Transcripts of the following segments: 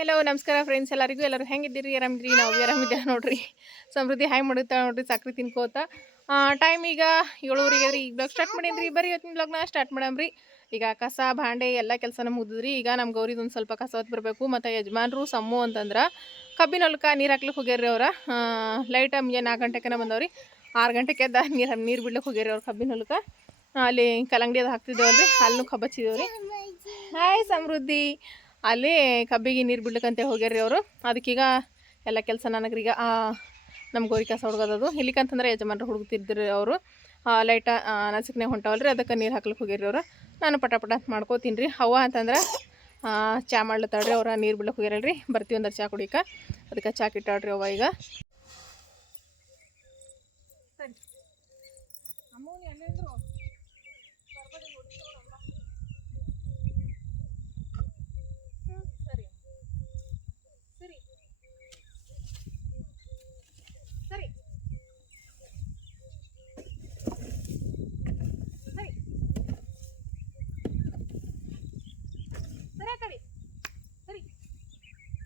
Hello ನಮಸ್ಕಾರ friends, ಎಲ್ಲರೂ ಹೆಂಗಿದ್ದೀರಿ? ಆರಾಮಿದ್ರಿ? ನಾವು ಆರಾಮಿದ್ದೇವೆ ನೋಡ್ರಿ. ಸಮೃದ್ಧಿ ಹಾಯ್ ಮಾಡುತ್ತಾ ನೋಡ್ರಿ, ಸಕ್ರೆ ತಿನ್ಕೋತ. ಟೈಮ್ ಈಗ 7:30 ರೀ. ಈಗ ಬ್ಲಾಗ್ ಸ್ಟಾರ್ಟ್ ಮಾಡೀನಿ. ಬರೀ ಇವತ್ತಿನ ಬ್ಲಾಗ್ನ ಸ್ಟಾರ್ಟ್ ಮಾಡಮ್ರಿ. ಈಗ ಕಸ ಭಾಂಡೆ ಎಲ್ಲ ಕೆಲಸನ ಮುಗಿದ್ರಿ. ಈಗ ನಮ್ಮ ಗೌರಿದೊಂದು ಸ್ವಲ್ಪ ಕಸ ಹೊತ್ತು ಬರಬೇಕು. ಮತ್ತು ಯಜಮಾನ್ರು ಸಮ್ಮು ಅಂತಂದ್ರೆ ಕಬ್ಬಿನ ಹೊಲಕ್ಕೆ ನೀರು ಹಾಕ್ಲಿಕ್ಕೆ ಹೋಗ್ಯಾರ್ರಿ ಅವ್ರ. ಲೈಟ್ ಮುಂಜಾನೆ 4 ಗಂಟೆಗೆ ಬಂದವ್ರಿ. 6 ಗಂಟೆಗೆ ಎದ್ದ ನೀರು ಬಿಡ್ಲಿಕ್ಕೆ ಹೋಗ್ಯಾರಿ ಅವ್ರು ಕಬ್ಬಿನ ಹೊಲಕ್ಕೆ. ಅಲ್ಲಿ ಕಲ್ಲಂಗಡಿ ಅದು ಹಾಕ್ತಿದ್ದೇವಲ್ರಿ, ಅಲ್ಲೂ ಕಬ್ಬು ಹಚ್ಚಿದೇವ್ರಿ. ಹಾಯ್ ಸಮೃದ್ಧಿ. ಅಲ್ಲಿ ಕಬ್ಬಿಗೆ ನೀರು ಬಿಡ್ಲಿಕ್ಕಂತ ಹೋಗ್ಯಾರ್ರಿ ಅವರು. ಅದಕ್ಕೀಗ ಎಲ್ಲ ಕೆಲಸ ನನಗ್ರೀಗ ನಮ್ಮ ಗೋರಿ ಕಸ ಹುಡ್ಗೋದದು. ಇಲ್ಲಿಕಂತಂದ್ರೆ ಯಜಮಾನ್ರು ಹುಡುಗ್ತಿದ್ರಿ ಅವರು. ಲೈಟ ನಸಿಕ್ನೆ ಹೊಂಟವಲ್ರಿ, ಅದಕ್ಕೆ ನೀರು ಹಾಕ್ಲಿಕ್ಕೆ ಹೋಗ್ಯಾರ್ರಿ ಅವರು. ನಾನು ಪಟ ಮಾಡ್ಕೋತೀನಿ ರೀ. ಅವ್ವ ಅಂತಂದ್ರೆ ಚಾ ಮಾಡ್ಲತ್ತಾಳ್ರಿ. ಅವ್ರ ನೀರು ಬಿಡ್ಲಿಕ್ಕೆ ಹೋಗ್ಯಾರಲ್ರಿ. ಬರ್ತೀವಿ ಅಂದ್ರೆ ಚಾ ಕುಡಿಕ, ಅದಕ್ಕೆ ಚಾ ಕಿಟ್ಟಾಳ್ರಿ ಅವ್ವ. ಈಗ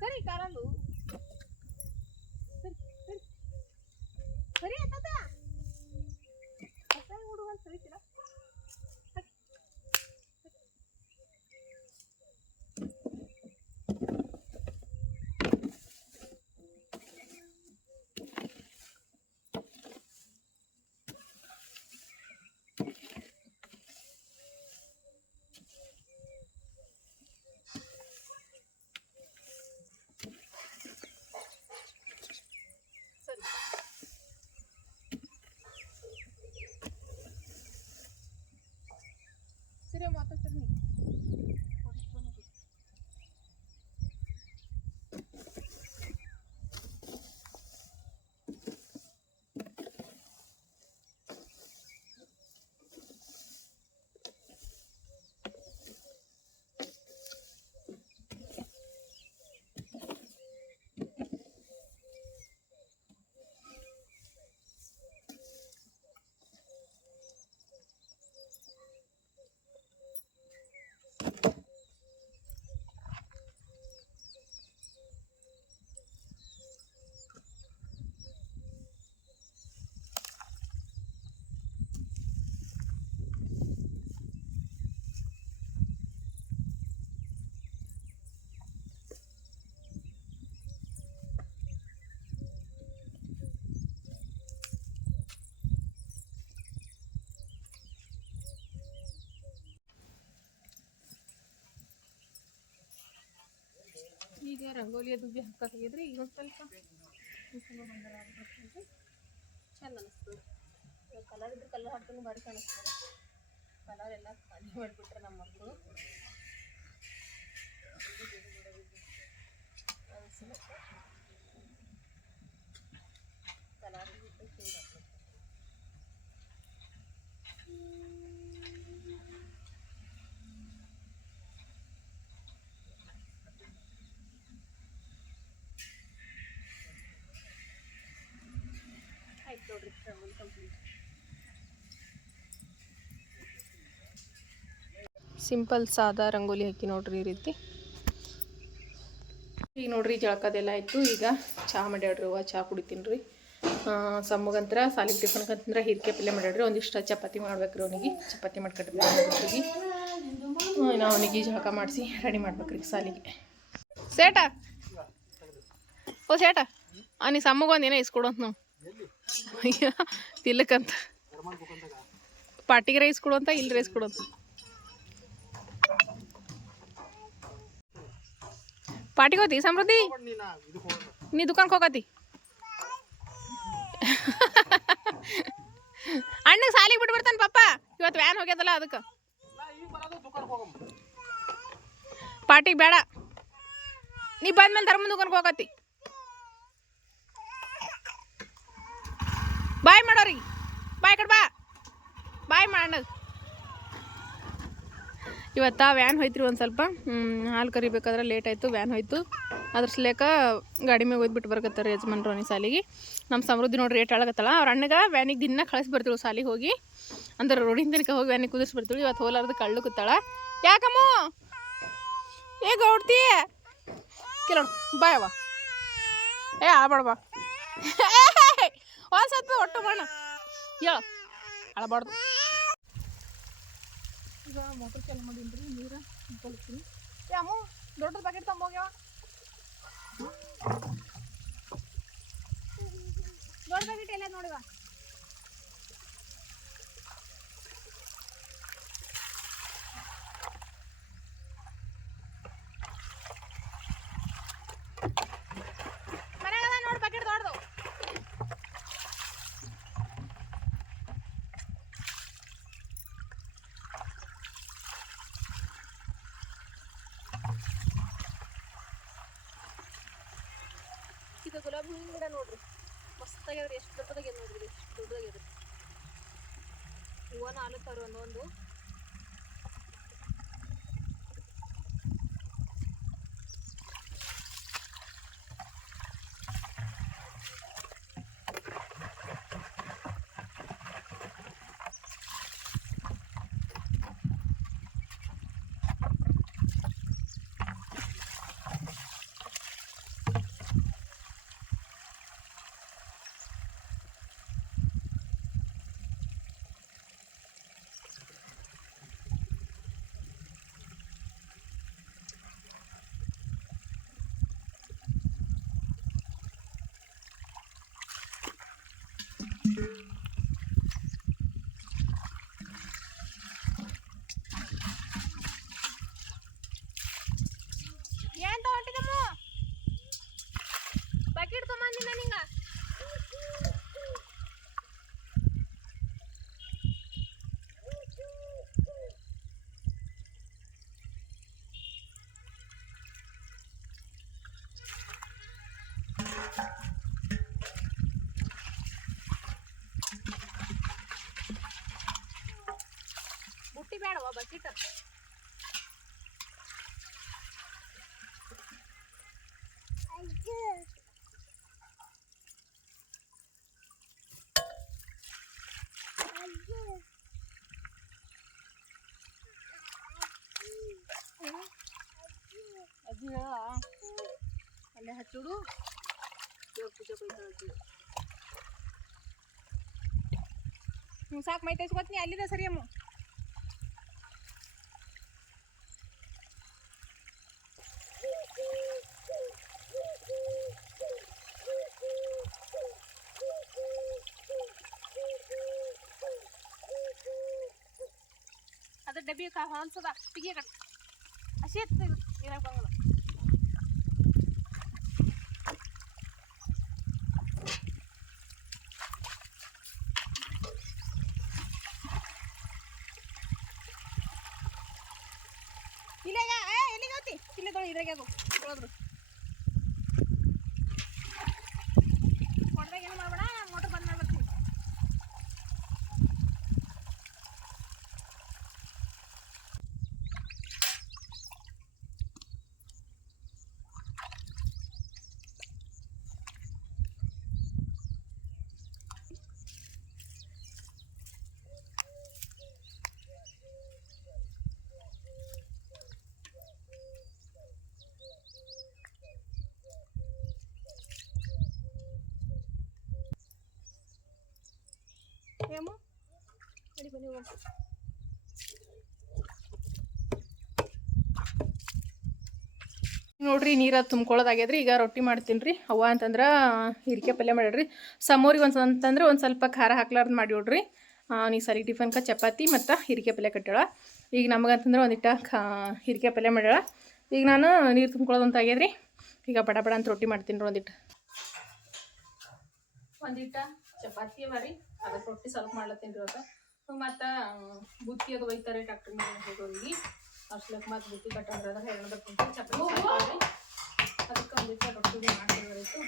ಸರಿ ಕಾಲಂದು ಸರಿ ಆತದ ಹುಡುಗಂತ ಸರಿತಿಲ್ಲ. ಸರಿ ಮಾತಾಡ್ತೀನಿ. ಈಗ ರಂಗೋಲಿ ಅದು ಭೀ ಹಾಕಿದ್ರಿ. ಈಗ ಒಂದು ಸ್ವಲ್ಪ ಚಂದ ಅನಿಸ್ತದೆ. ಕಲರ್ ಇದ್ರೆ ಕಲರ್ ಹಾಕ್ತಾನೆ ಭಾರಿ ಕಾಣಿಸ್ತದೆ. ಕಲರ್ ಎಲ್ಲ ಖಾಲಿ ಮಾಡಿಬಿಟ್ರೆ ನಮ್ಮ ಮಕ್ಕಳು ಕಲರ್ ಬಿಟ್ಟು ಚೇಂಜ್ ಆಗ್ತದೆ. ನೋಡ್ರಿ ರಂಗೋಲಿ ಕಂಪ್ಲೀಟ್. ಸಿಂಪಲ್ ಸಾದಾ ರಂಗೋಲಿ ಹಾಕಿ ನೋಡ್ರಿ ಈ ರೀತಿ. ಈಗ ನೋಡ್ರಿ ಜಳಕದೆಲ್ಲ ಆಯಿತು. ಈಗ ಚಹಾ ಮಾಡ್ಯಾಡ್ರಿ ಅವ್ವ. ಚಹಾ ಕುಡಿತೀನಿ ರೀ. ಸಮ್ಮಗಂತ್ರ ಸಾಲಿಗೆ ಟಿಫನ್ಗಂತಂದ್ರೆ ಹೀರಿಕೆ ಪಲ್ಯ ಮಾಡ್ಯಾಡ್ರಿ. ಒಂದಿಷ್ಟು ಚಪಾತಿ ಮಾಡ್ಬೇಕ್ರಿ. ಅವನಿಗೆ ಚಪಾತಿ ಮಾಡ್ಕೊಟ್ರಿ. ನಾವು ಅವನಿಗೆ ಜಳಕ ಮಾಡಿಸಿ ರೆಡಿ ಮಾಡ್ಬೇಕ್ರಿ ಸಾಲಿಗೆ. ಸೇಟ ಓ ಸೇಟ ನೀ ಸಮ್ಮಗೊಂದು ಏನೋ ಇಸ್ಕೊಡೋಂತ ನಾವು ತಿಲ್ಲಕ್ಕಂತ ಪಾರ್ಟಿಗೆ ರೈಸ್ ಕೊಡುವಂತ, ಇಲ್ಲಿ ರೈಸ್ ಕೊಡುವಂತ. ಪಾರ್ಟಿಗೆ ಹೋತಿ ಸಮೃದ್ಧಿ? ನೀ ದುಕಾನ್ಗೆ ಹೋಗತಿ? ಅಣ್ಣಗೆ ಸಾಲಿಗೆ ಬಿಟ್ಟು ಬರ್ತಾನೆ ಪಪ್ಪ. ಇವತ್ತು ವ್ಯಾನ್ ಹೋಗ್ಯದಲ್ಲ ಅದಕ್ಕೆ. ಪಾರ್ಟಿಗೆ ಬೇಡ, ನೀ ಬಂದ್ಮೇಲೆ ಧರ್ಮದ ದುಕಾನ್ಗೆ ಹೋಗತಿ. ಬಾಯ್ ಮಾಡೋರಿ, ಬಾಯ್ ಕಡೆ ಬಾ, ಬಾಯ್ ಮಾಡೋಣ. ಇವತ್ತು ವ್ಯಾನ್ ಹೋಯ್ತು ರೀ. ಒಂದು ಸ್ವಲ್ಪ ಹಾಲು ಕರಿಬೇಕಾದ್ರೆ ಲೇಟ್ ಆಯಿತು. ವ್ಯಾನ್ ಹೋಯ್ತು. ಅದ್ರ ಸಲೇಕ ಗಾಡಿ ಮೇಲೆ ಹೋಯ್ದುಬಿಟ್ಟು ಬರ್ಕತ್ತಾರೆ ಯಜಮಾನ್ರು ಅವನಿಗೆ ಸಾಲಿಗೆ. ನಮ್ಮ ಸಮೃದ್ಧಿ ನೋಡ್ರಿ ರೇಟ್ ಆಳಗತ್ತಲ್ಲ. ಅವ್ರ ಅಣ್ಣಗೆ ವ್ಯಾನಿಗೆ ದಿನ ಕಳಿಸಿ ಬರ್ತೀವಿ ಸಾಲಿಗೆ ಹೋಗಿ. ಅಂದ್ರೆ ರೋಡಿನ ತನಕ ಹೋಗಿ ವ್ಯಾನಿಗೆ ಕುದಿಸಿ ಬರ್ತೀವಿ. ಇವತ್ತು ಹೋಲಾರ್ದು ಕಳ್ಳು ಕೂತಾಳ. ಯಾಕಮ್ಮ ಏ ಗೌಡ್ತಿ ಕೇಳೋಣ ಬಾಯವ್ವ ಏ ಆಳ್ಬೇಡ ಬಾ ಒಂದು ಸ್ವಲ್ಪ ಒಟ್ಟು ಬಣ್ಣ ಹೇಳ ಅಳಬಾರ್ದು. ಈಗ ಮೋಟ್ರ್ ಚಾಲು ಮಾಡೀನಿ ರೀ, ನೀರು ತುಂಬ್ಕೊಳ್ತೀನಿ. ಅಮ್ಮ ದೊಡ್ಡದು ಬಕೆಟ್ ತಂಬೋಗ್ಯಾವ, ದೊಡ್ಡ ಬಕೆಟ್ ಎಲ್ಲ ನೋಡಿವ. ಮನ್ಯಾಗ ನೋಡಿ ಬಕೆಟ್ ದೊಡ್ಡದು. ಇದು ಗುಲಾಬಿ ಹೂವಿನ ಗಿಡ ನೋಡ್ರಿ, ಮಸ್ತಾಗ್ಯದ್ರಿ. ಎಷ್ಟು ದೊಡ್ಡದಾಗ್ಯದ ನೋಡ್ರಿ, ಎಷ್ಟು ದೊಡ್ಡದಾಗ್ಯದ್ರಿ. ಹೂವನ ಆಲತ್ತಾರ ಒಂದೊಂದು. ಏನ್ ತಗೊಂಡಿದ್ದಮ್ಮ ಬಕೆಟ್ ತಗೊಂಡಿನ ನಿಂಗ? ಬುಟ್ಟಿ ಬೇಡವಾ ಬಕೆಟ್? ಅಜ್ಜಿ ಹೇಳ ಅಲ್ಲೇ ಹಚ್ಚಿಡು, ದೇವ್ರ ಪೂಜೆ ಬೈತಾಳ. ಸಾಕು ಮೈ ತೈಸ್ಕೊತೀನಿ, ಅಲ್ಲಿದೆ ಸರಿ ಅಮ್ಮ. ಅದು ಡಬ್ಬಿ ಹೊಂದ್ಸದ ತೆಗಿಯ ಕಡೆ ಹಸಿ ಎತ್ತದ ನೀರಾಗ ಬರಲ್ಲ. ಇಲ್ಲ ಎಲ್ಲಿಗೆ ಹೋಗ್ತಿ? ಇಲ್ಲೇ ತೊಳಿ ಇದ್ರಾಗ ತೊಳೆದ್ರು ಹೊಡೆದಾಗ ಏನು ಮಾಡ್ಬೇಡ, ಮೋಟ್ರ್ ಬಂದ್ ಮಾಡ್ಬರ್ತೀನಿ. ಏಮೋ ನಡಿ ಬನ್ನಿ ಹೋಗಿ. ನೋಡ್ರಿ ನೀರು ತುಂಬ್ಕೊಳ್ಳೋದಾಗ್ಯದ್ರಿ. ಈಗ ರೊಟ್ಟಿ ಮಾಡ್ತೀನಿ ರೀ. ಅವ್ವ ಅಂತಂದ್ರೆ ಹೀರಿಕೆ ಪಲ್ಯ ಮಾಡ್ಯಾಡ್ರಿ. ಸಮೋರಿಗೆ ಅಂತಂದ್ರೆ ಒಂದು ಸ್ವಲ್ಪ ಖಾರ ಹಾಕ್ಲಾರ್ದು ಮಾಡಿಬಿಡ್ರಿ. ನೀ ಸರಿ ಟಿಫನ್ಗೆ ಚಪಾತಿ ಮತ್ತು ಹೀರಿಕೆ ಪಲ್ಯ ಕಟ್ಟಾಳ. ಈಗ ನಮಗಂತಂದ್ರೆ ಒಂದಿಟ್ಟ ಹೀರಿಕೆ ಪಲ್ಯ ಮಾಡ್ಯಾಳ. ಈಗ ನಾನು ನೀರು ತುಂಬ್ಕೊಳ್ಳೋದಂತ ಆಗ್ಯದ್ರಿ. ಈಗ ಬಡ ಬಡ ಅಂತ ರೊಟ್ಟಿ ಮಾಡ್ತೀನಿ ರೀ. ಒಂದಿಟ್ಟ ಚಪಾತಿ ಅವ ರೀ, ಅದಕ್ಕೆ ರೊಟ್ಟಿ ಸ್ವಲ್ಪ ಮಾಡ್ಲತ್ತೀನಿ ರೀ ಇವತ್ತು. ಮತ್ತು ಬುತ್ತಿ ಅದು ಒಯ್ತಾರೆ ಟ್ಯಾಕ್ಟ್ರಿ ಮೇಲೆ ಹೋಗೋರಿಗೆ. ಅಷ್ಟಕ್ಕೆ ಮತ್ತು ಬುತ್ತಿ ಕಟ್ಟಂದ್ರೆ ಅದ್ರ ಹೆಣ್ಣದಕ್ಕೆ ಚಪಾತಿ ಅದಕ್ಕೆ ಒಂದಿಟ್ಟ ರೊಟ್ಟಿ ಮಾಡ್ತಿರೋದಾಯ್ತು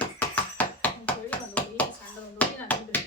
ಅಂತೇಳಿ ಒಂದು ಹುಡಿ ಸಣ್ಣ ಒಂದು ಹುಡಿ ನಾನು ತಿಂದ್ರಿ.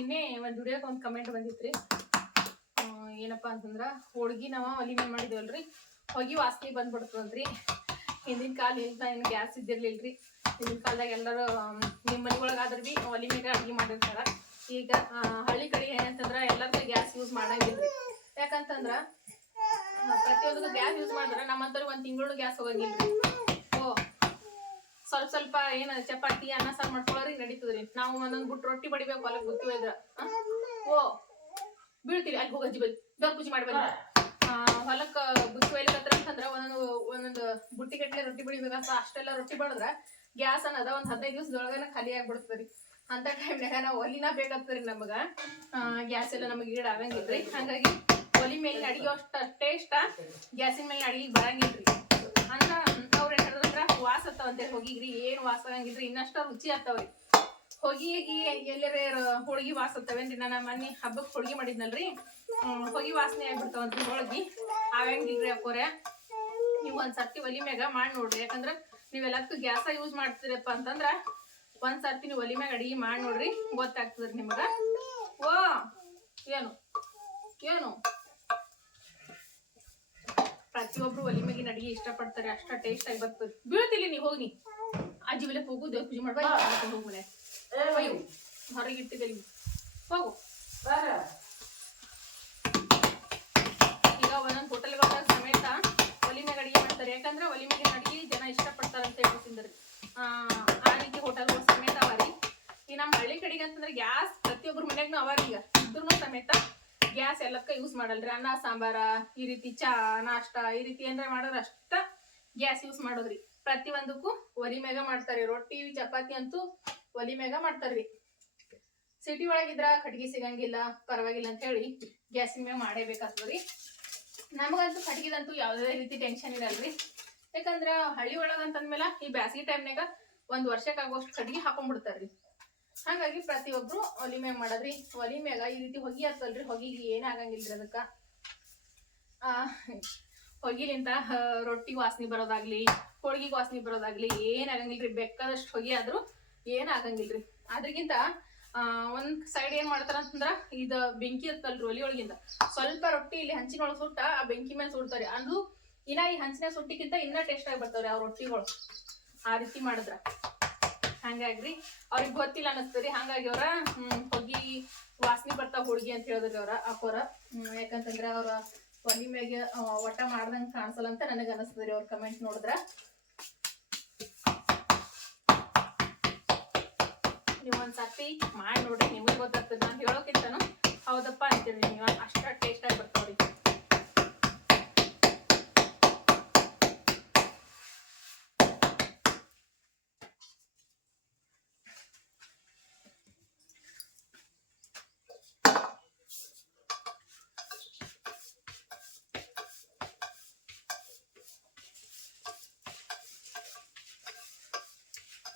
ನಿನ್ನೆ ಒಂದು ವಿಡಿಯೋಗೆ ಒಂದು ಕಮೆಂಟ್ ಬಂದಿತ್ರಿ. ಏನಪ್ಪ ಅಂತಂದ್ರೆ ಹೋಳ್ಗಿ ನಾವು ಒಲಿ ಮೇಲೆ ಮಾಡಿದ್ವಲ್ರಿ, ಹೊಗೆ ವಾಸನೆ ಬಂದ್ಬಿಡ್ತದಂತ್ರಿ. ಹಿಂದಿನ ಕಾಲ ಏನು ಗ್ಯಾಸ್ ಇದ್ದಿರ್ಲಿಲ್ರಿ. ಹಿಂದಿನ ಕಾಲದಾಗ ಎಲ್ಲರೂ ನಿಮ್ಮ ಮನೆಗೊಳಗಾದ್ರೆ ಭೀ ಒಲಿ ಮೇಲೆ ಅಡುಗೆ ಮಾಡಿರ್ತಾರೆ. ಈಗ ಹಳ್ಳಿ ಕಡೆ ಏನಂತಂದ್ರೆ ಎಲ್ಲರಿಗೂ ಗ್ಯಾಸ್ ಯೂಸ್ ಮಾಡಂಗಿಲ್ರಿ. ಯಾಕಂತಂದ್ರೆ ಪ್ರತಿಯೊಂದಕ್ಕೂ ಗ್ಯಾಸ್ ಯೂಸ್ ಮಾಡಿದ್ರೆ ನಮ್ಮಂತವ್ರಿಗೆ 1 ತಿಂಗಳು ಗ್ಯಾಸ್ ಹೋಗಂಗಿಲ್ರಿ. ಸ್ವಲ್ಪ ಏನು ಚಪಾತಿ ಅನ್ನ ಸಾರು ಮಾಡ್ಕೊಳ್ಳೋರಿ ನಡೀತದ್ರಿ. ನಾವು ಒಂದೊಂದು ಬಿಟ್ಟು ರೊಟ್ಟಿ ಬಡಿಬೇಕು ಹೊಲಕ್ಕೆ ಗೊತ್ತಿದ್ರೆ ಬೀಳ್ತೀವಿ. ಅಲ್ಲಿ ಹೋಗಿ ಅಜ್ಜಿ ಬೈ ದೊಡ್ಡ ಪೂಜೆ ಮಾಡಿ ಬಂದ ಹೊಲಕ್ಕೆ ಬುತ್ತಿ ಒಯ್ಲಿಕತ್ರ ಅಂತಂದ್ರೆ ಒಂದೊಂದು ಬುಟ್ಟಿ ಗಟ್ಟಲೆ ರೊಟ್ಟಿ ಬಡಿಬೇಕಂತ ಅಷ್ಟೆಲ್ಲ ರೊಟ್ಟಿ ಬಡಿದ್ರೆ ಗ್ಯಾಸ್ ಅನ್ನೋದ ಒಂದು 15 ದಿವಸದೊಳಗನ ಖಾಲಿ ಆಗ್ಬಿಡ್ತದ್ರಿ. ಅಂತ ಟೈಮ್ನಾಗ ನಾವು ಒಲಿನ ಬೇಕಾಗ್ತದ್ರಿ. ನಮಗೆ ಗ್ಯಾಸ್ ಎಲ್ಲ ನಮಗೆ ಈಡ್ ಆಗಂಗಿಲ್ರಿ. ಹಾಗಾಗಿ ಒಲಿ ಮೇಲಿನ ಅಡಿಗೆ ಅಷ್ಟು ಟೇಸ್ಟ ಗ್ಯಾಸಿನ ಮೇಲಿನ ಅಡಿಗೆ ಬರಂಗಿಲ್ರಿ. ಅಂದ್ರೆ ಅವ್ರು ಏನ್ ಹೇಳಿದ್ರ ವಾಸ ಹತ್ತವಂತೇಳಿ ಹೋಗಿಗ್ರಿ ಏನು ವಾಸ ಆಗಂಗಿಲ್ರಿ, ಇನ್ನಷ್ಟ ರುಚಿ ಆಗ್ತಾವ್ರಿ. ಹೊಗಿಗಿ ಎಲ್ಲರ ಹೋಳ್ಗಿ ವಾಸ ಹತ್ತವೇನ್ರಿ. ನಾನು ಮೊನ್ನೆ ಹಬ್ಬಕ್ಕೆ ಹೋಳ್ಗಿ ಮಾಡಿದ್ನಲ್ರಿ, ಹೊಗಿ ವಾಸನೆ ಆಗ್ಬಿಡ್ತಾವಂತ್ರಿ ಹೋಳ್ಗಿ. ಆಗಂಗಿಲ್ರಿ ಅಕ್ಕೋರೆ. ನೀವು ಒಂದ್ಸರ್ತಿ ಒಲಿ ಮ್ಯಾಗ ಮಾಡಿ ನೋಡ್ರಿ. ಯಾಕಂದ್ರೆ ನೀವೆಲ್ಲದಕ್ಕೂ ಗ್ಯಾಸ ಯೂಸ್ ಮಾಡ್ತೀರಪ್ಪ ಅಂತಂದ್ರ ಒಂದ್ಸರ್ತಿ ನೀವು ಒಲಿ ಮ್ಯಾಗ ಅಡಿಗೆ ಮಾಡಿ ನೋಡ್ರಿ, ಗೊತ್ತಾಗ್ತದ್ರಿ ನಿಮ್ಗ. ಓ ಏನು ಏನು ಪ್ರತಿಯೊಬ್ರು ಒಲಿ ಮ್ಯಾಗಿನ ಅಡಿಗೆ ಇಷ್ಟಪಡ್ತಾರೆ. ಅಷ್ಟ ಟೇಸ್ಟ್ ಆಗಿ ಬರ್ತದೆ. ಬೀಳ್ತಿಲ್ಲ ನೀವು ಹೋಗಿ ಅಜ್ಜಿ ಬೆಲೆ ಹೋಗು ದೇವ್ರ ಪೂಜೆ ಮಾಡ್ಬಾ ಹೋಗು ಮನೆ ಹೊರಗೆ ಇಟ್ಟಿದ್ದಲ್ಲಿ ಹೋಗು. ಈಗ ಒಂದೊಂದು ಹೋಟೆಲ್ಗಳಾಗ ಸಮೇತ ಒಲಿ ಮ್ಯಾಗ ಅಡಿಗೆ ಮಾಡ್ತಾರೆ. ಯಾಕಂದ್ರೆ ಒಲಿ ಮ್ಯಾಗಿನ ಅಡಿಗೆ ಜನ ಇಷ್ಟಪಡ್ತಾರ ಅಂತ ಹೇಳ್ತಿದ್ರಿ. ಆ ರೀತಿ ಹೋಟೆಲ್ಗಳು ಸಮೇತ ಅವರಿ. ಈ ನಮ್ಮ ಹಳ್ಳಿ ಕಡೆಗೆ ಅಂತಂದ್ರೆ ಗ್ಯಾಸ್ ಪ್ರತಿಯೊಬ್ಬರ ಮನ್ಯಾಗೂ ಅವಾರಿ. ಈಗ ಇದ್ರೂ ಸಮೇತ ಗ್ಯಾಸ್ ಎಲ್ಲಕ್ಕ ಯೂಸ್ ಮಾಡಲ್ರಿ. ಅನ್ನ ಸಾಂಬಾರ ಈ ರೀತಿ ಚಾ ನಾಷ್ಟ ಈ ರೀತಿ ಏನಾರ ಮಾಡೋದ್ರ ಅಷ್ಟ ಗ್ಯಾಸ್ ಯೂಸ್ ಮಾಡೋದ್ರಿ. ಪ್ರತಿಯೊಂದಕ್ಕೂ ಒಲಿ ಮ್ಯಾಗ ಮಾಡ್ತಾರಿ. ರೊಟ್ಟಿ ಚಪಾತಿ ಅಂತೂ ಒಲಿ ಮ್ಯಾಗ ಮಾಡ್ತಾರ್ರಿ. ಸಿಟಿ ಒಳಗಿದ್ರ ಕಟ್ಗಿ ಸಿಗಂಗಿಲ್ಲ ಪರವಾಗಿಲ್ಲ ಅಂತ ಹೇಳಿ ಗ್ಯಾಸಿನ ಮ್ಯಾಗ ಮಾಡೇಬೇಕಾಗ್ತದ್ರಿ. ನಮಗಂತೂ ಕಟ್ಗಿದಂತೂ ಯಾವುದೇ ರೀತಿ ಟೆನ್ಷನ್ ಇರಲ್ರಿ. ಯಾಕಂದ್ರ ಹಳ್ಳಿ ಒಳಗಂತಂದ್ಮೇಲೆ ಈ ಬ್ಯಾಸಿಗೆ ಟೈಮ್ನಾಗ 1 ವರ್ಷಕ್ಕಾಗುವಷ್ಟು ಕಟ್ಗಿ ಹಾಕೊಂಡ್ಬಿಡ್ತಾರ್ರಿ. ಹಾಗಾಗಿ ಪ್ರತಿಯೊಬ್ರು ಒಲಿ ಮ್ಯಾಗ ಮಾಡದ್ರಿ. ಒಲಿ ಮ್ಯಾಗ ಈ ರೀತಿ ಹೊಗಿ ಹತ್ತಲ್ರಿ, ಹೊಗಿಗೆ ಏನಾಗಂಗಿಲ್ರಿ. ಅದಕ್ಕ ಹೊಗಿಲಿಂತ ರೊಟ್ಟಿ ವಾಸನೆ ಬರೋದಾಗ್ಲಿ ಹೋಳ್ಗಿಗೆ ವಾಸನೆ ಬರೋದಾಗ್ಲಿ ಏನಾಗಂಗಿಲ್ರಿ. ಬೇಕಾದಷ್ಟು ಹೊಗಿ ಆದ್ರೂ ಏನಾಗಂಗಿಲ್ರಿ. ಅದ್ರಗಿಂತ ಒಂದ್ ಸೈಡ್ ಏನ್ ಮಾಡ್ತಾರ ಅಂತಂದ್ರ ಇದು ಬೆಂಕಿ ಇರ್ತಲ್ರಿ ಒಲಿ ಒಳಗಿಂದ ಸ್ವಲ್ಪ ರೊಟ್ಟಿ ಇಲ್ಲಿ ಹಂಚಿನೊಳಗೆ ಸುಟ್ಟ ಆ ಬೆಂಕಿ ಮೇಲೆ ಸುಡ್ತಾರೆ. ಅದು ಇನ್ನ ಈ ಹಂಚಿನ ಸುಟ್ಟಿಕ್ಕಿಂತ ಇನ್ನ ಟೇಸ್ಟ್ ಆಗಿ ಬರ್ತಾವ್ರಿ ಆ ರೊಟ್ಟಿಗಳು ಆ ರೀತಿ ಮಾಡಿದ್ರ. ಹಂಗಾಗ್ರಿ ಅವ್ರಿಗೆ ಗೊತ್ತಿಲ್ಲ ಅನ್ನಿಸ್ತರಿ. ಹಂಗಾಗಿ ಅವ್ರ ಹೊಗಿ ವಾಸನೆ ಬರ್ತಾವ ಹೋಳ್ಗಿ ಅಂತ ಹೇಳಿದ್ರಿ ಅವ್ರ ಅಕ್ಕೋರ. ಯಾಕಂತಂದ್ರ ಅವ್ರ ಒಲಿ ಮ್ಯಾಗ ಒಟ್ಟ ಮಾಡ್ದಂಗ ಕಾಣಿಸಲ್ಲ ಅಂತ ನನಗೆ ಅನಿಸ್ತದ್ರಿ ಅವ್ರ ಕಮೆಂಟ್ ನೋಡಿದ್ರ. ನೀವು ಒಂದ್ಸತಿ ಮಾಡಿ ನೋಡ್ರಿ, ನಿಮಗೆ ಗೊತ್ತಾಗ್ತದೆ. ನಾನು ಹೇಳೋಕ್ಕಿಂತನೂ ಹೌದಪ್ಪ ಅಂತೀರಿ ನೀವು. ಅಷ್ಟ ಟೇಸ್ಟ್ ಆಗಿ ಬರ್ತಾವ್ರಿ.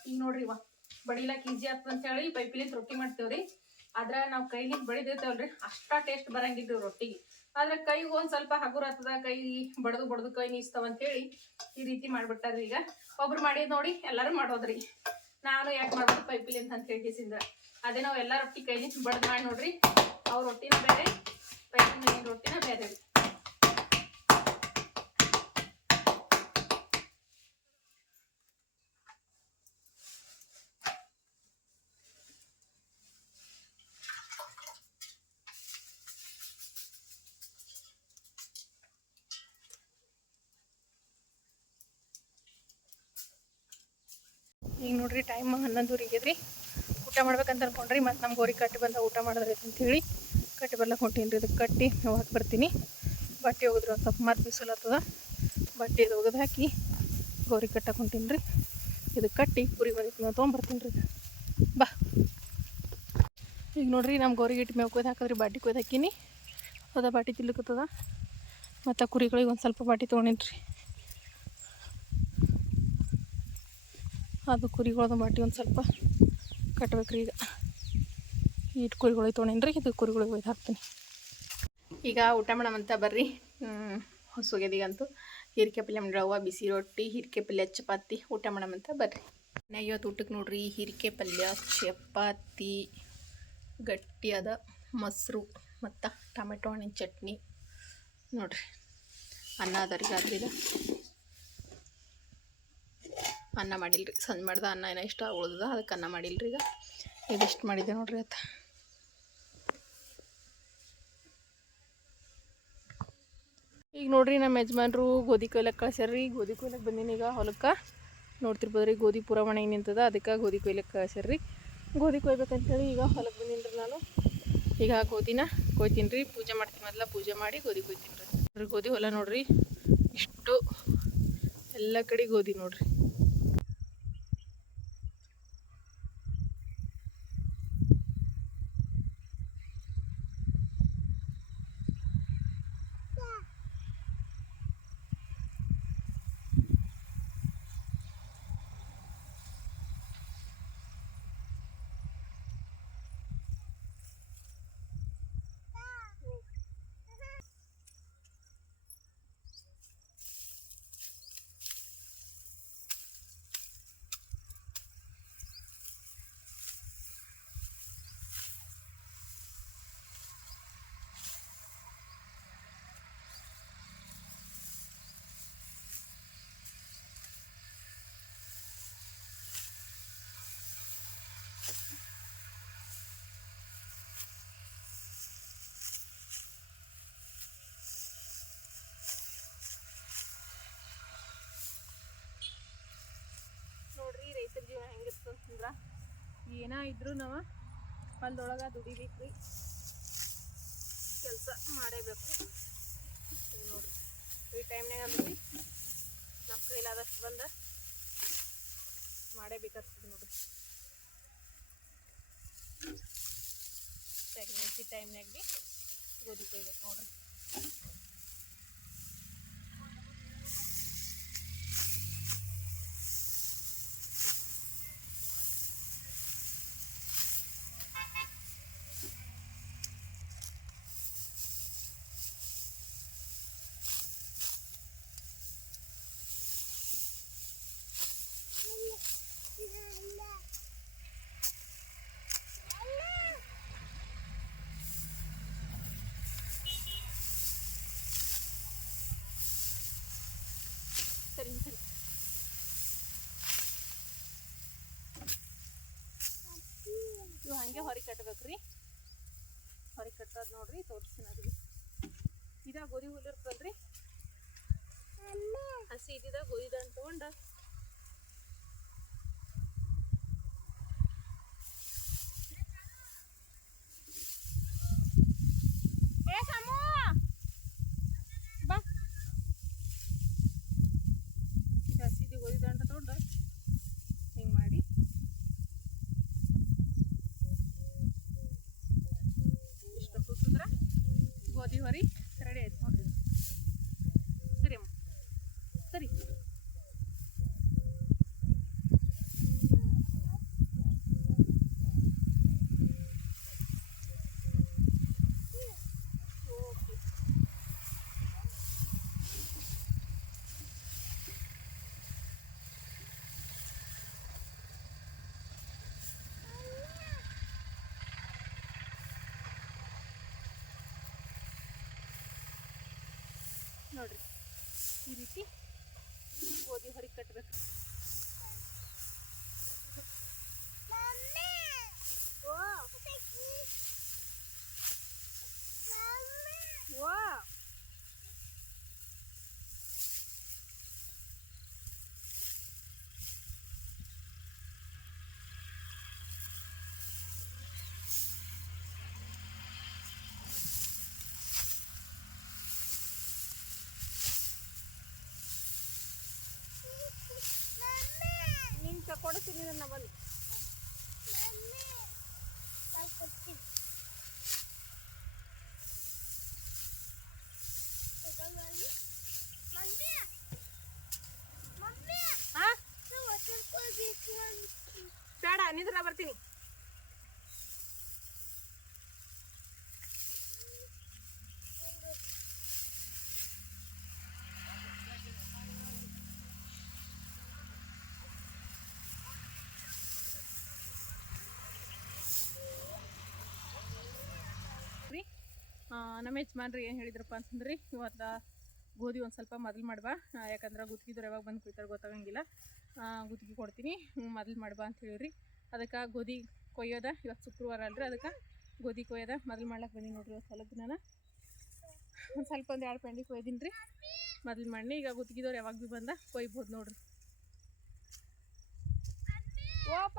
ಈಗ ನೋಡ್ರಿ ಇವ ಬಡಿಲಾಕ್ ಈಜಿ ಆಗ್ತದ ಅಂತ ಹೇಳಿ ಪೈಪಿಲಿಂದ ರೊಟ್ಟಿ ಮಾಡ್ತೇವ್ರಿ. ಆದ್ರ ನಾವು ಕೈಲಿಂದ ಬಡಿದಿರ್ತೇವಲ್ರಿ ಅಷ್ಟ ಟೇಸ್ಟ್ ಬರಂಗಿಲ್ರಿ ರೊಟ್ಟಿಗೆ. ಆದ್ರೆ ಕೈಗೆ ಒಂದ್ ಸ್ವಲ್ಪ ಹಗುರ ಆಗ್ತದ, ಕೈ ಬಡದು ಕೈ ನೀಸ್ತಾವ ಅಂತ ಹೇಳಿ ಈ ರೀತಿ ಮಾಡ್ಬಿಟ್ಟಾರ್ರಿ. ಈಗ ಒಬ್ರು ಮಾಡಿದ್ ನೋಡಿ ಎಲ್ಲಾರು ಮಾಡೋದ್ರಿ. ನಾನು ಯಾಕೆ ಮಾಡ್ಬೋದು ಪೈಪಿಲಿಂದ ಅಂತ ಹೇಳ್ಕಿಸಿಂದ್ರ ಅದೇ ನಾವು ಎಲ್ಲಾ ರೊಟ್ಟಿ ಕೈಲಿಂದ ಬಡ್ದು ಮಾಡಿ ನೋಡ್ರಿ. ಅವ್ರ ರೊಟ್ಟಿನ ಬೇರೆ ಪೈಪಿನ ರೊಟ್ಟಿನ ಬೇರೆ ರೀ. ಈಗ ನೋಡ್ರಿ ಟೈಮ್ 11:00 ಊಟ ಮಾಡ್ಬೇಕಂತ ಅನ್ಕೊಂಡ್ರಿ. ಮತ್ತು ನಮ್ಮ ಗೋರಿ ಕಟ್ಟಿ ಬಂದ ಊಟ ಮಾಡೋದ್ರೈತೆ ಅಂತೇಳಿ ಕಟ್ಟಿ ಬರ್ಲಕ್ಕೆ ಹೊಂಟೀನಿ. ಇದಕ್ಕೆ ಕಟ್ಟಿ ನಾವು ಹಾಕಿ ಬರ್ತೀನಿ. ಬಟ್ಟೆ ಹೋಗಿದ್ರು ಒಂದು ಸ್ವಲ್ಪ ಮತ್ತೆ ಬಿಸಿಲತ್ತದ. ಬಟ್ಟೆ ಒಗೆದು ಹಾಕಿ ಗೋರಿ ಕಟ್ಟಕ್ಕೆ ಹೊಂಟೀನಿ ರೀ. ಇದಕ್ಕೆ ಕಟ್ಟಿ ಕುರಿ ಬಂದಿತ್ತು ನಾವು ತೊಗೊಂಬರ್ತೀನಿ ರೀ. ಬಾ ಈಗ ನೋಡ್ರಿ ನಮ್ಮ ಗೋರಿಗೆ ಇಟ್ಟು ಮೇವು ಕೊಯ್ದು ಹಾಕಿದ್ರಿ. ಬಾಟಿ ಕೊಯ್ದು ಹಾಕೀನಿ. ಅದ ಬಾಟಿ ತಿನ್ಲಿಕ್ಕತ್ತದ. ಮತ್ತು ಕುರಿಗಳಿಗೆ ಒಂದು ಸ್ವಲ್ಪ ಬಾಟಿ ತೊಗೊಂಡಿನಿ ರೀ. ಅದು ಕುರಿಗಳದು ಬಾಟಿ ಒಂದು ಸ್ವಲ್ಪ ಕಟ್ಬೇಕ್ರಿ. ಈಗ ಇಟ್ಟು ಕುರಿಗಳಿಗೆ ತೊಗೊಂಡಿನಿ ರೀ. ಇದು ಕುರಿಗಳಿಗೆ ಒಯ್ದು ಹಾಕ್ತೀನಿ. ಈಗ ಊಟ ಮಾಡಮಂತ ಬರ್ರಿ. ಹೊಸೋಗ್ಯದೀಗಂತೂ ಹೀರಿಕಾಯಿ ಪಲ್ಯ ರವ್ವ ಬಿಸಿ ರೊಟ್ಟಿ ಹೀರಿಕಾಯಿ ಪಲ್ಯ ಚಪಾತಿ ಊಟ ಮಾಡಮಂತ ಬರ್ರಿ. ಇವತ್ತು ಊಟಕ್ಕೆ ನೋಡ್ರಿ ಹೀರಿಕಾಯಿ ಪಲ್ಯ ಚಪಾತಿ ಗಟ್ಟಿಯಾದ ಮೊಸರು ಮತ್ತು ಟೊಮೆಟೊ ಹಣ್ಣಿನ ಚಟ್ನಿ ನೋಡಿರಿ. ಅನ್ನ ಅದರಿಗೆ ಅದ್ರಿದ ಅನ್ನ ಮಾಡಿಲ್ರಿ, ಸಂಜೆ ಮಾಡ್ದೆ ಅನ್ನ ಏನೋ ಇಷ್ಟ ಉಳ್ದದ, ಅದಕ್ಕೆ ಅನ್ನ ಮಾಡಿಲ್ರಿ. ಈಗ ಇದಿಷ್ಟು ಮಾಡಿದ್ದೆ ನೋಡ್ರಿ. ಆತ ಈಗ ನೋಡ್ರಿ ನಮ್ಮ ಯಜಮಾನ್ರು ಗೋಧಿ ಕೊಯ್ಲಕ್ಕೆ ಕಳ್ಸ್ಯಾರ್ರಿ. ಗೋಧಿ ಕೊಯ್ಲಕ್ಕೆ ಬಂದೀನಿ ಈಗ ಹೊಲಕ್ಕೆ. ನೋಡ್ತಿರ್ಬೋದು ರೀ, ಗೋಧಿ ಪೂರ ಒಣಗಿ ನಿಂತದ, ಅದಕ್ಕೆ ಗೋಧಿ ಕೊಯ್ಲಕ್ಕೆ ಕಳ್ಸ್ಯಾರ್ರಿ. ಗೋಧಿ ಕೊಯ್ಬೇಕಂತೇಳಿ ಈಗ ಹೊಲಕ್ಕೆ ಬಂದೀನಿ ರೀ ನಾನು. ಈಗ ಗೋಧಿನ ಕೊಯ್ತೀನಿ ರೀ, ಪೂಜೆ ಮಾಡ್ತೀನಿ. ಮೊದಲ ಪೂಜೆ ಮಾಡಿ ಗೋಧಿ ಕೊಯ್ತೀನಿ ರೀ. ಗೋಧಿ ಹೊಲ ನೋಡ್ರಿ, ಇಷ್ಟು ಎಲ್ಲ ಕಡೆ ಗೋಧಿ ನೋಡ್ರಿ. ನೋಡ್ರಿ ರೈತರ ಜೀವನ ಹೆಂಗಿರ್ತದೆ ಅಂತಂದ್ರೆ, ಏನ ಇದ್ರು ನಾವು ಹೊಲದೊಳಗೆ ದುಡಿಬೇಕು ರೀ, ಕೆಲಸ ಮಾಡೇಬೇಕು. ನೋಡ್ರಿ ಈ ಟೈಮ್ನಾಗ ಅಂದ್ರಿ ನಮ್ಮ ಕೈಲಾದಷ್ಟು ಬಂದು ಮಾಡೇಬೇಕಾಗ್ತದೆ ನೋಡ್ರಿ. ಪ್ರೆಗ್ನೆನ್ಸಿ ಟೈಮ್ನಾಗ ಭೀ ಗೋಧಿ ಕೊಯ್ಬೇಕು ನೋಡ್ರಿ. ಸರಿ ಸರಿ ಇವು ಹಂಗೆ ಹೊರಗೆ ಕಟ್ಬೇಕ್ರಿ. ಹೊರಗೆ ಕಟ್ಟೋದು ನೋಡ್ರಿ, ತೋರಿಸ್ತೀನಿ. ಅದ್ರಿ ಇದಾಗ ಗೋಧಿ ಹುಲ್ಲು ಇರ್ತದಲ್ರಿ, ಹಸಿ ಇದ್ದಿದಾಗ ಗೋಧಿ ದಂಡು ತೊಗೊಂಡು ಬಾ ಹಸಿದು ಗೋಧಿ ದಂಡು ತೊಗೊಂಡು ಹಿಂಗೆ ಮಾಡಿ ಇಷ್ಟು ಸುತ್ತಿದ್ರೆ ಗೋಧಿ ಹೊರಿ ರೆಡಿ ಆಯ್ತು ನೋಡ್ರಿ. ಸರಿ ಅಮ್ಮ ಸರಿ. ನೋಡ್ರಿ ಈ ರೀತಿ ಗೋಧಿ ಹೊರಗೆ ಕಟ್ಟಬೇಕು. ವಾ ನಮ್ಮ ಯಜಮಾನ್ರಿ ಏನು ಹೇಳಿದ್ರಪ್ಪ ಅಂತಂದ್ರಿ, ಇವತ್ತು ಗೋಧಿ ಒಂದು ಸ್ವಲ್ಪ ಮೊದಲು ಮಾಡ್ಬಾ, ಯಾಕಂದ್ರೆ ಗುತ್ತಿಗೆದವ್ರು ಯಾವಾಗ ಬಂದು ಕುಯ್ತಾರೆ ಗೊತ್ತಾಗಂಗಿಲ್ಲ, ಗುತ್ತಿಗೆ ಕೊಡ್ತೀನಿ ಮೊದಲು ಮಾಡ್ಬಾ ಅಂತ ಹೇಳಿರಿ. ಅದಕ್ಕೆ ಗೋಧಿ ಕೊಯ್ಯೋದ ಇವತ್ತು ಶುಕ್ರವಾರ ಅಲ್ರಿ, ಅದಕ್ಕೆ ಗೋಧಿ ಕೊಯ್ಯೋದ ಮೊದಲು ಮಾಡ್ಲಿಕ್ಕೆ ಬಂದೀನಿ ನೋಡ್ರಿ. ಇವತ್ತು ಹೊಲಕ್ಕೆ ನಾನು ಒಂದು ಸ್ವಲ್ಪ ಒಂದು 2 ಪೆಂಡಿ ಕೊಯ್ದೀನಿ ರೀ, ಮೊದಲು ಮಾಡಿ. ಈಗ ಗುತ್ತಿಗೆದವ್ರು ಯಾವಾಗ ಭೀ ಬಂದ ಕೊಯ್ಬೋದು ನೋಡ್ರಿ. ಓಪ